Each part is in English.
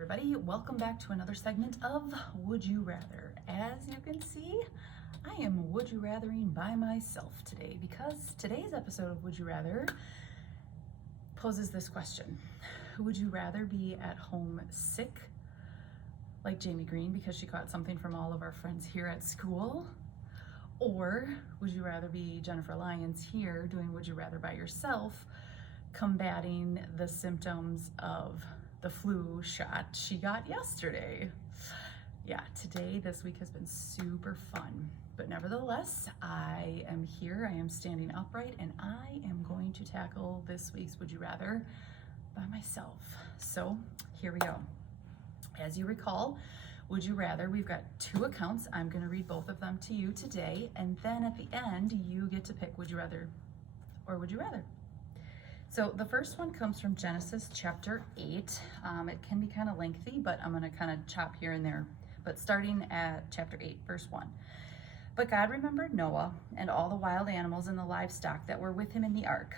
Everybody, welcome back to another segment of Would You Rather. As you can see, I am would you rathering by myself today because today's episode of Would You Rather poses this question. Would you rather be at home sick like Jamie Green because she caught something from all of our friends here at school? Or would you rather be Jennifer Lyons here doing Would You Rather by yourself, combating the symptoms of the flu shot she got yesterday? Yeah, this week has been super fun. But nevertheless, I am here, I am standing upright, and I am going to tackle this week's Would You Rather by myself. So here we go. As you recall, Would You Rather, we've got two accounts. I'm gonna read both of them to you today, and then at the end, you get to pick Would You Rather or Would You Rather. So the first one comes from Genesis chapter 8. It can be kind of lengthy, but I'm going to kind of chop here and there. But starting at chapter 8, verse 1. But God remembered Noah and all the wild animals and the livestock that were with him in the ark.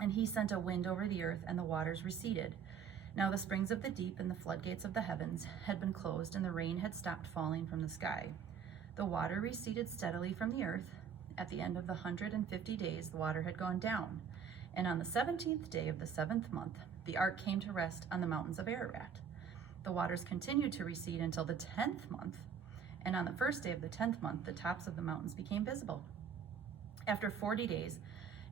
And he sent a wind over the earth, and the waters receded. Now the springs of the deep and the floodgates of the heavens had been closed, and the rain had stopped falling from the sky. The water receded steadily from the earth. At the end of the 150 days, the water had gone down. And on the 17th day of the 7th month, the ark came to rest on the mountains of Ararat. The waters continued to recede until the 10th month, and on the first day of the 10th month, the tops of the mountains became visible. After 40 days,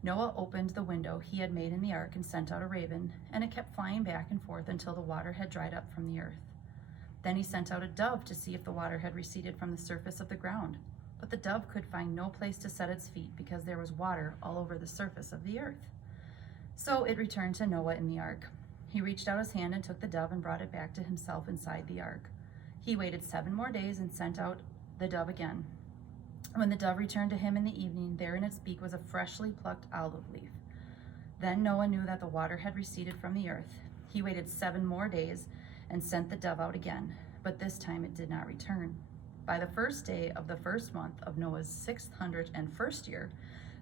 Noah opened the window he had made in the ark and sent out a raven, and it kept flying back and forth until the water had dried up from the earth. Then he sent out a dove to see if the water had receded from the surface of the ground. But the dove could find no place to set its feet because there was water all over the surface of the earth. So it returned to Noah in the ark. He reached out his hand and took the dove and brought it back to himself inside the ark. He waited 7 more days and sent out the dove again. When the dove returned to him in the evening, there in its beak was a freshly plucked olive leaf. Then Noah knew that the water had receded from the earth. He waited 7 more days and sent the dove out again, but this time it did not return. By the first day of the 1st month of Noah's 601st year,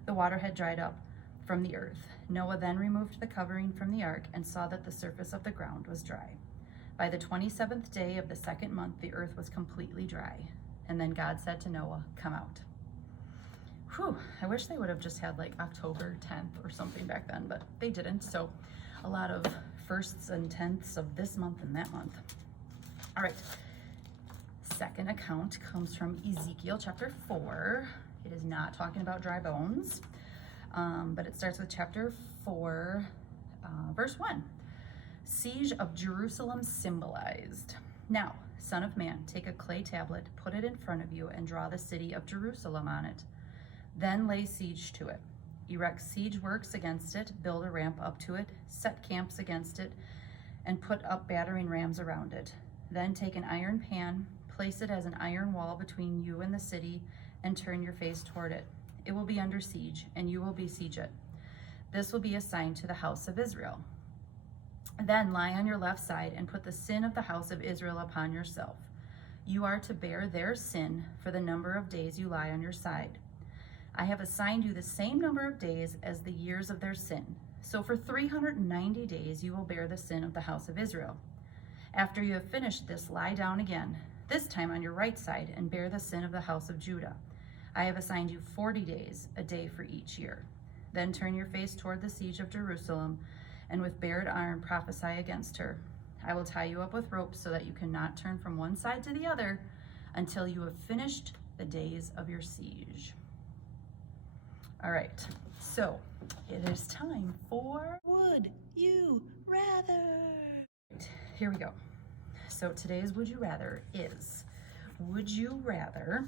the water had dried up from the earth. Noah then removed the covering from the ark and saw that the surface of the ground was dry. By the 27th day of the 2nd month, the earth was completely dry. And then God said to Noah, "Come out." Whew, I wish they would have just had like October 10th or something back then, but they didn't. So a lot of 1sts and 10ths of this month and that month. All right, second account comes from Ezekiel chapter 4. It is not talking about dry bones. But it starts with chapter 4, verse 1. Siege of Jerusalem symbolized. Now, son of man, take a clay tablet, put it in front of you, and draw the city of Jerusalem on it. Then lay siege to it. Erect siege works against it, build a ramp up to it, set camps against it, and put up battering rams around it. Then take an iron pan, place it as an iron wall between you and the city, and turn your face toward it. It will be under siege, and you will besiege it. This will be a sign to the house of Israel. Then lie on your left side and put the sin of the house of Israel upon yourself. You are to bear their sin for the number of days you lie on your side. I have assigned you the same number of days as the years of their sin. So for 390 days you will bear the sin of the house of Israel. After you have finished this, lie down again, this time on your right side, and bear the sin of the house of Judah. I have assigned you 40 days, a day for each year. Then turn your face toward the siege of Jerusalem, and with bared arm prophesy against her. I will tie you up with ropes so that you cannot turn from one side to the other until you have finished the days of your siege. All right, so it is time for Would You Rather? Here we go. So today's Would You Rather is, would you rather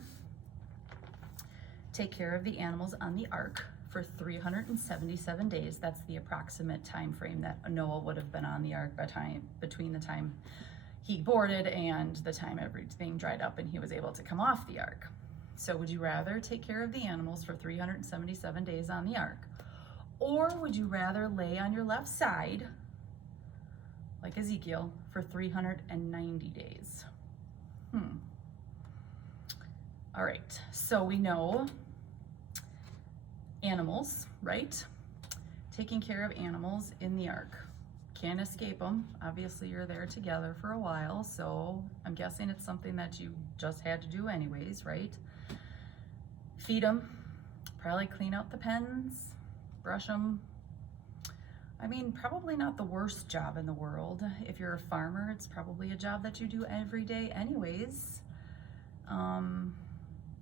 take care of the animals on the ark for 377 days. That's the approximate time frame that Noah would have been on the ark between the time he boarded and the time everything dried up and he was able to come off the ark. So would you rather take care of the animals for 377 days on the ark? Or would you rather lay on your left side, like Ezekiel, for 390 days? All right, so we know animals, right? Taking care of animals in the ark can't escape them. Obviously, you're there together for a while, so I'm guessing it's something that you just had to do anyways, right? Feed them, probably clean out the pens, brush them. I mean, probably not the worst job in the world. If you're a farmer, it's probably a job that you do every day anyways.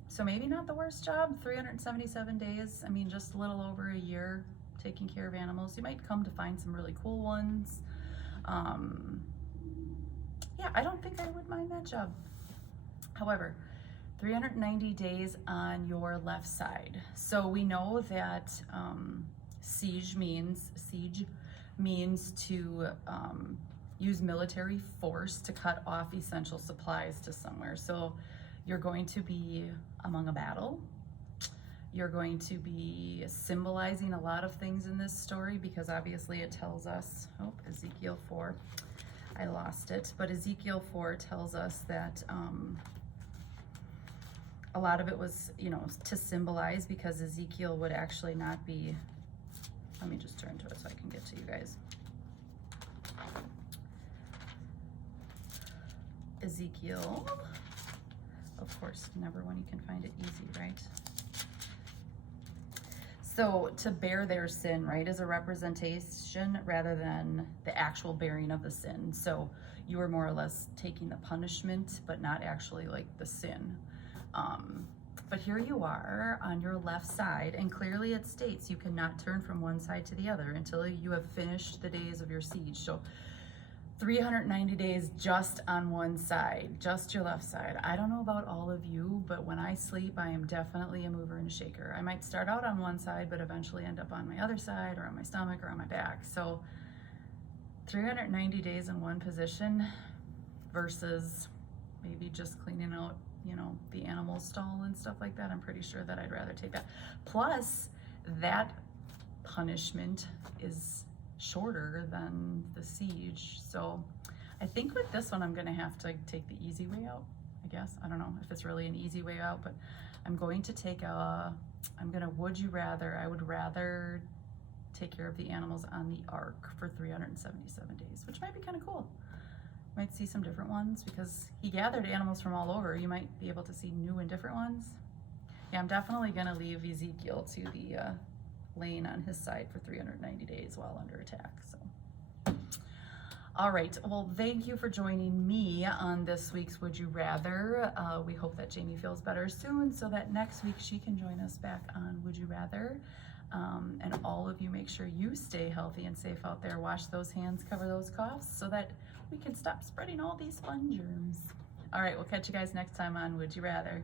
So maybe not the worst job, 377 days. I mean, just a little over a year taking care of animals. You might come to find some really cool ones. Yeah, I don't think I would mind that job. However, 390 days on your left side. So we know that siege means to use military force to cut off essential supplies to somewhere. So you're going to be among a battle. You're going to be symbolizing a lot of things in this story, because obviously it tells us, oh, Ezekiel 4, I lost it, but Ezekiel 4 tells us that a lot of it was, you know, to symbolize, because Ezekiel would actually not be, let me just turn to it so I can get to you guys. Ezekiel, of course, never when you can find it easy, right? So to bear their sin, right, is a representation rather than the actual bearing of the sin. So you are more or less taking the punishment, but not actually like the sin. But here you are on your left side, and clearly it states you cannot turn from one side to the other until you have finished the days of your siege. So 390 days just on one side, just your left side. I don't know about all of you, but when I sleep, I am definitely a mover and a shaker. I might start out on one side, but eventually end up on my other side, or on my stomach, or on my back. So 390 days in one position versus maybe just cleaning out, you know, the animal stall and stuff like that. I'm pretty sure that I'd rather take that. Plus, that punishment is shorter than the siege. So I think with this one, I'm gonna have to take the easy way out, I guess. I don't know if it's really an easy way out, but I'm going to take would you rather, I would rather take care of the animals on the ark for 377 days, which might be kind of cool. Might see some different ones, because he gathered animals from all over. You might be able to see new and different ones. Yeah, I'm definitely gonna leave Ezekiel to the laying on his side for 390 days while under attack. So, all right, well, thank you for joining me on this week's Would You Rather. We hope that Jamie feels better soon, so that next week she can join us back on Would You Rather. And all of you, make sure you stay healthy and safe out there. Wash those hands, cover those coughs, so that we can stop spreading all these fun germs. All right, we'll catch you guys next time on Would You Rather.